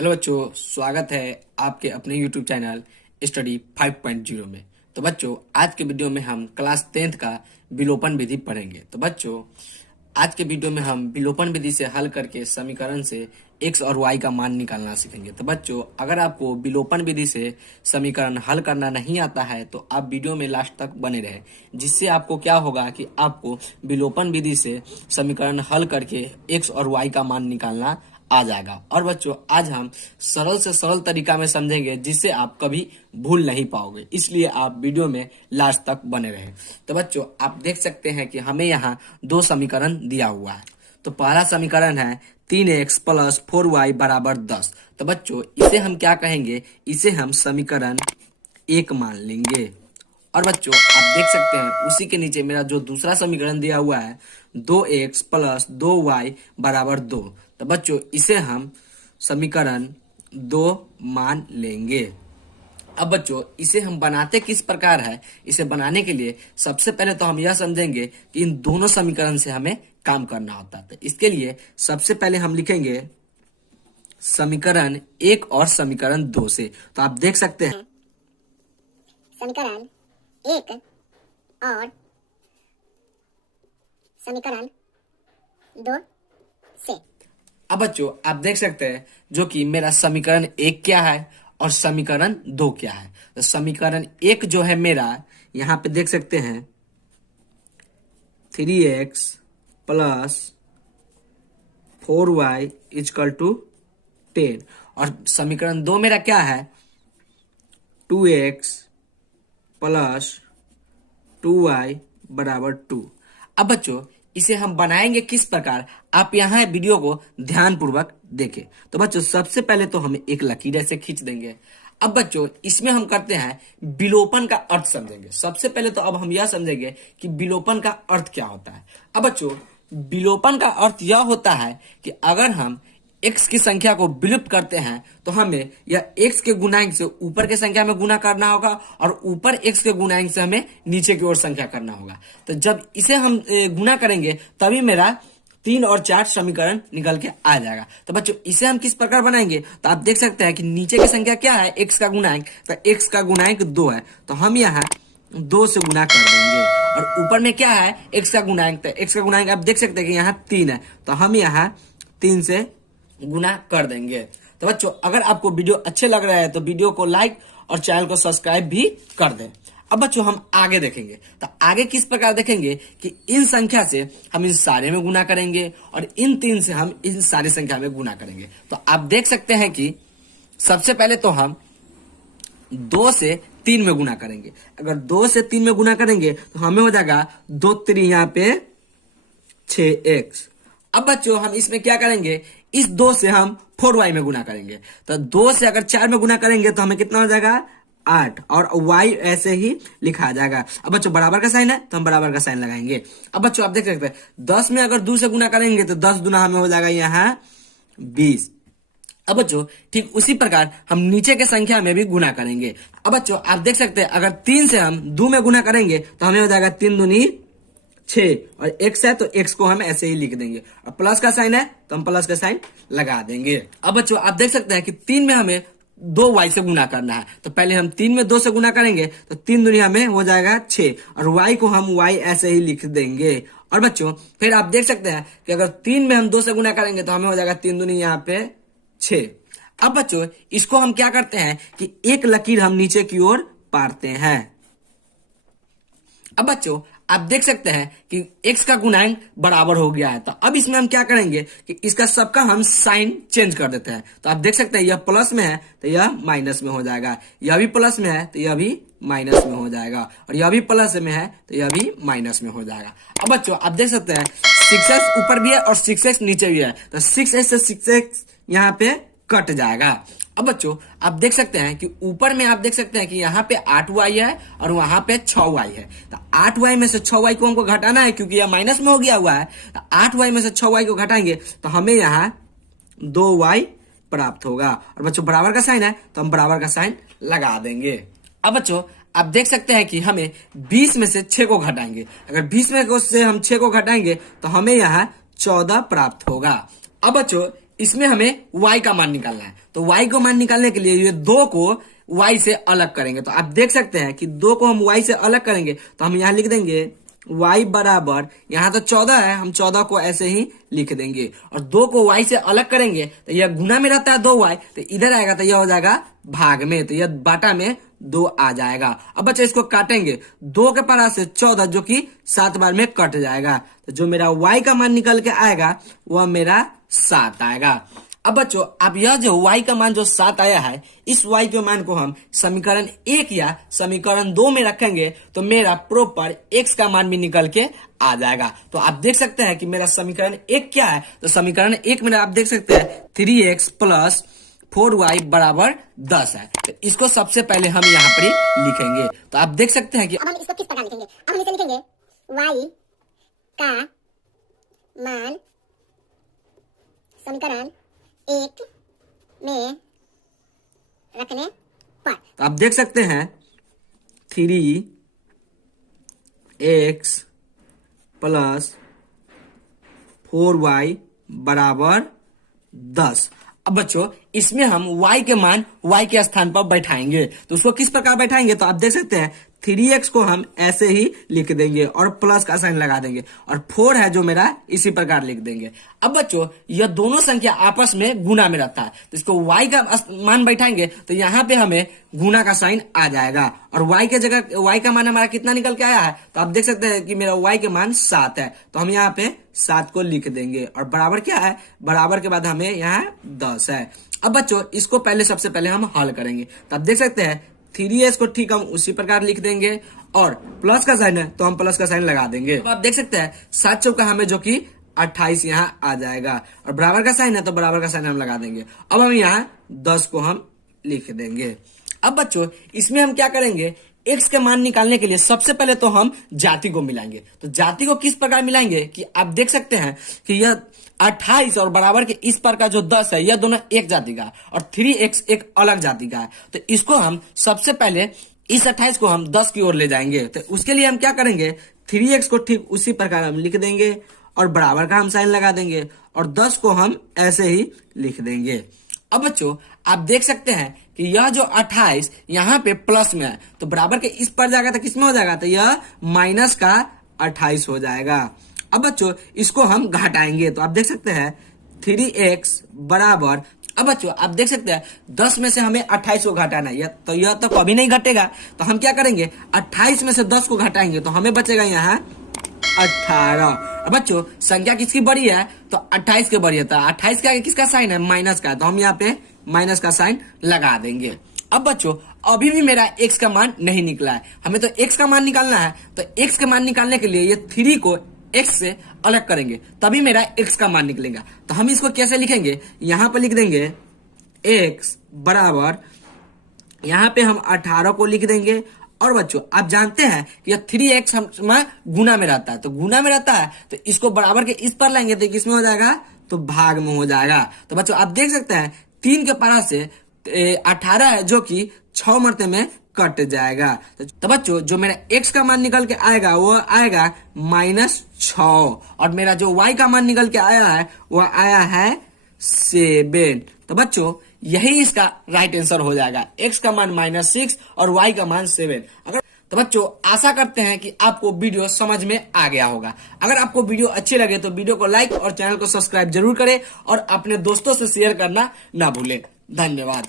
Hello बच्चों, स्वागत है आपके अपने YouTube चैनल स्टडी 5.0 में। तो बच्चों, आज के वीडियो में हम क्लास 10th का विलोपन विधि पढ़ेंगे। तो बच्चों, आज के वीडियो में हम विलोपन विधि से हल करके समीकरण से x और y का मान निकालना सीखेंगे। तो बच्चों, अगर आपको विलोपन विधि से समीकरण हल करना नहीं आता है तो आप वीडियो में लास्ट तक बने रहे, जिससे आपको क्या होगा कि आपको विलोपन विधि से समीकरण हल करके x और y का मान निकालना आ जाएगा। और बच्चों, आज हम सरल से सरल तरीका में समझेंगे जिससे आप कभी भूल नहीं पाओगे, इसलिए आप वीडियो में लास्ट तक बने रहे। तो बच्चों, आप देख सकते हैं कि हमें यहाँ दो समीकरण दिया हुआ है। तो पहला समीकरण है 3x प्लस 4y बराबर 10। तो बच्चों, इसे हम क्या कहेंगे, इसे हम समीकरण 1 मान लेंगे। और बच्चों, आप देख सकते हैं उसी के नीचे मेरा जो दूसरा समीकरण दिया हुआ है 2x प्लस 2y बराबर 2। तो बच्चों, इसे हम समीकरण 2 मान लेंगे। अब बच्चों, इसे हम बनाते किस प्रकार है, इसे बनाने के लिए सबसे पहले तो हम यह समझेंगे कि इन दोनों समीकरण से हमें काम करना होता है। तो इसके लिए सबसे पहले हम लिखेंगे समीकरण 1 और समीकरण 2 से। तो आप देख सकते हैं समीकरण 1 और समीकरण 2 से। अब बच्चों, आप देख सकते हैं जो कि मेरा समीकरण 1 क्या है और समीकरण 2 क्या है। तो समीकरण 1 जो है मेरा, यहाँ पे देख सकते हैं 3x plus 4y is equal to 10। और समीकरण 2 मेरा क्या है 2x प्लस 2y बराबर 2। अब बच्चों, इसे हम बनाएंगे किस प्रकार, आप यहाँ वीडियो को ध्यान पूर्वक देखें। तो बच्चों, सबसे पहले तो हम एक लकीर ऐसे खींच देंगे। अब बच्चों, इसमें हम करते हैं विलोपन का अर्थ समझेंगे। सबसे पहले तो अब हम यह समझेंगे कि विलोपन का अर्थ क्या होता है। अब बच्चों, विलोपन का अर्थ यह होता है कि अगर हम x की संख्या को विलुप्त करते हैं तो हमें यह x के गुणांक से ऊपर के संख्या में गुना करना होगा और ऊपर x के गुणांक से हमें नीचे की ओर संख्या करना होगा। तो जब इसे हम गुना करेंगे तभी मेरा 3 और 4 समीकरण निकल के आ जाएगा। तो बच्चों, इसे हम किस प्रकार बनाएंगे, तो आप देख सकते हैं कि नीचे की संख्या क्या है, x का गुणांक। तो x का गुणांक 2 है, तो हम यहाँ 2 से गुना कर देंगे। और ऊपर में क्या है, x का गुणांक। तो x का गुणांक आप देख सकते हैं कि यहाँ 3 है, तो हम यहाँ 3 से गुना कर देंगे। तो बच्चों, अगर आपको वीडियो अच्छे लग रहे हैं तो वीडियो को लाइक और चैनल को सब्सक्राइब भी कर दें। अब बच्चों, हम आगे देखेंगे। तो आगे किस प्रकार देखेंगे कि इन संख्या से हम इन सारे में गुना करेंगे और इन 3 से हम इन सारी संख्या में गुना करेंगे। तो आप देख सकते हैं कि सबसे पहले तो हम 2 से 3 में गुना करेंगे। अगर 2 से 3 में गुना करेंगे तो हमें हो जाएगा 2 3 यहाँ पे 6x। अब बच्चों, हम इसमें क्या करेंगे, इस 2 से हम 4y में गुना करेंगे। तो 2 से अगर 4 में गुना करेंगे तो हमें कितना हो जाएगा 8, और y ऐसे ही लिखा जाएगा। अब बच्चों, बराबर का साइन है तो हम बराबर का साइन लगाएंगे। अब बच्चों, आप देख सकते हैं 10 में अगर 2 से गुना करेंगे तो 10 दूना हमें हो जाएगा यहाँ 20। अब बच्चों, ठीक उसी प्रकार हम नीचे के संख्या में भी गुना करेंगे। अब बच्चों, आप देख सकते हैं अगर 3 से हम 2 में गुना करेंगे तो हमें हो जाएगा 3 दूनी 6, और x है तो x को हम ऐसे ही लिख देंगे, और प्लस का साइन है तो हम प्लस का साइन लगा देंगे। अब बच्चों, आप देख सकते हैं कि 3 में हमें 2y से गुना करना है। तो पहले हम 3 में 2 से गुना करेंगे तो 3 दूनी हमें हो जाएगा 6, और y को हम y ऐसे ही लिख देंगे। और बच्चों, फिर आप देख सकते हैं कि अगर 3 में हम 2 से गुना करेंगे तो हमें हो जाएगा 3 दूनी यहाँ पे 6। अब बच्चों, इसको हम क्या करते हैं कि एक लकीर हम नीचे की ओर पारते हैं। अब बच्चों, आप देख सकते हैं कि x का गुणांक बराबर हो गया है। तो अब इसमें हम क्या करेंगे कि इसका सबका हम साइन चेंज कर देते हैं। तो आप देख सकते हैं यह प्लस में है तो यह माइनस में हो जाएगा, यह भी प्लस में है तो यह भी माइनस में हो जाएगा, और यह भी प्लस में है तो यह भी माइनस में हो जाएगा। अब बच्चों, आप देख सकते हैं 6x ऊपर भी है और 6x नीचे भी है, तो 6x से 6x यहाँ पे कट जाएगा। अब बच्चों, आप देख सकते हैं कि ऊपर में आप देख सकते हैं कि यहाँ पे 8y है और वहां पे 6y है। तो 8y में से 6y को हमको घटाना है क्योंकि यह माइनस में हो गया हुआ है। तो 8y में से 6y को घटाएंगे तो हमें यहाँ 2y प्राप्त होगा। और बच्चों, बराबर का साइन है तो हम बराबर का साइन लगा देंगे। अब बच्चों, आप देख सकते हैं कि हमें 20 में से 6 को घटाएंगे। अगर 20 में से हम 6 को घटाएंगे तो हमें यहाँ 14 प्राप्त होगा। अब बच्चों, इसमें हमें y का मान निकालना है। तो y को मान निकालने के लिए ये 2 को y से अलग करेंगे। तो आप देख सकते हैं कि 2 को हम y से अलग करेंगे तो हम यहाँ लिख देंगे y बराबर, यहाँ तो 14 है, हम 14 को ऐसे ही लिख देंगे। और 2 को y से अलग करेंगे तो यह गुना में रहता है 2y, तो इधर आएगा तो यह हो जाएगा भाग में, तो यह बाटा में 2 आ जाएगा। अब बच्चे इसको काटेंगे, 2 के पारा से 14 जो कि 7 बार में कट जाएगा, तो जो मेरा y का मान निकल के आएगा वह मेरा 7 आएगा। अब बच्चों अब यह जो y का मान जो 7 आया है, इस y के मान को हम समीकरण 1 या समीकरण 2 में रखेंगे तो मेरा प्रॉपर x का मान भी निकल के आ जाएगा। तो आप देख सकते हैं कि मेरा समीकरण 1 क्या है। तो समीकरण 1 में आप देख सकते हैं 3x प्लस 4y बराबर 10 है। तो इसको सबसे पहले हम यहाँ पर ही लिखेंगे। तो आप देख सकते हैं कि अब हम इसको किस प्रकार लिखेंगे? अब हम इसे लिखेंगे y का मान समीकरण 1 में रखने पर। तो आप देख सकते हैं 3x प्लस 4y बराबर 10। अब बच्चों इसमें हम y के मान y के स्थान पर बैठाएंगे। तो उसको किस प्रकार बैठाएंगे? तो आप देख सकते हैं 3x को हम ऐसे ही लिख देंगे और प्लस का साइन लगा देंगे, और 4 है जो मेरा इसी प्रकार लिख देंगे। अब बच्चों यह दोनों संख्या आपस में गुना में रहता है, तो इसको y का मान बैठाएंगे तो यहाँ पे हमें गुना का साइन आ जाएगा, और y के जगह y का मान हमारा कितना निकल के आया है? तो आप देख सकते हैं कि मेरा y के मान 7 है, तो हम यहाँ पे 7 को लिख देंगे, और बराबर क्या है? बराबर के बाद हमें यहाँ 10 है। अब बच्चों इसको पहले सबसे पहले हम हल करेंगे। तो आप देख सकते हैं 3s को ठीक हम उसी प्रकार लिख देंगे, और प्लस का साइन है तो हम प्लस का साइन लगा देंगे। तो आप देख सकते हैं 7 चौका हमें जो कि 28 यहाँ आ जाएगा, और बराबर का साइन है तो बराबर का साइन हम लगा देंगे। अब हम यहाँ 10 को हम लिख देंगे। अब बच्चों इसमें हम क्या करेंगे? x के मान निकालने के लिए सबसे पहले तो हम जाति को मिलाएंगे। तो जाति को किस प्रकार मिलाएंगे कि आप देख सकते हैं कि यह 28 और बराबर के इस पर का जो 10 है यह दोनों एक जाति का है, और 3x एक अलग जाति का है। तो इसको हम सबसे पहले इस 28 को हम 10 की ओर ले जाएंगे। तो उसके लिए हम क्या करेंगे? 3x को ठीक उसी प्रकार हम लिख देंगे, और बराबर का हम साइन लगा देंगे, और 10 को हम ऐसे ही लिख देंगे। अब बच्चों आप देख सकते हैं कि यह जो 28 यहाँ पे प्लस में है, तो बराबर के इस पर जाएगा तो किसमें हो जाएगा? तो यह माइनस का 28 हो जाएगा। अब बच्चों इसको हम घटाएंगे। तो आप देख सकते हैं 3x बराबर, अब बच्चों आप देख सकते हैं 10 में से हमें 28 को घटाना है, तो यह तो कभी नहीं घटेगा। तो हम क्या करेंगे? 28 में से 10 को घटाएंगे तो हमें बचेगा यहाँ 18। अब बच्चों संख्या किसकी बड़ी है? तो 28 के बड़ी है। तो 28 का किसका साइन है? माइनस का, तो हम यहाँ पे माइनस का साइन लगा देंगे। अब बच्चों अभी भी मेरा x का मान नहीं निकला है, हमें तो x का मान निकालना है। तो x का मान निकालने के लिए ये 3 को x से अलग करेंगे तभी मेरा x का मान निकलेगा। तो हम इसको कैसे लिखेंगे? यहाँ पर लिख देंगे x बराबर, यहाँ पे हम 18 को लिख देंगे। और बच्चों आप जानते हैं कि यह 3x हमारा गुना में रहता है, तो गुना में रहता है तो इसको बराबर के इस पर लाएंगे तो किसमें हो जाएगा? तो भाग में हो जाएगा। तो बच्चों आप देख सकते हैं 3 के पारा से 18 है जो कि 6 मरते में कट जाएगा। तो बच्चों जो मेरा x का मान निकल के आएगा वो आएगा -6, और मेरा जो y का मान निकल के आया है वो आया है 7। तो बच्चों यही इसका राइट आंसर हो जाएगा। x का मान -6 और y का मान 7। अगर तो बच्चों आशा करते हैं कि आपको वीडियो समझ में आ गया होगा। अगर आपको वीडियो अच्छी लगे तो वीडियो को लाइक और चैनल को सब्सक्राइब जरूर करें, और अपने दोस्तों से शेयर करना ना भूलें। धन्यवाद।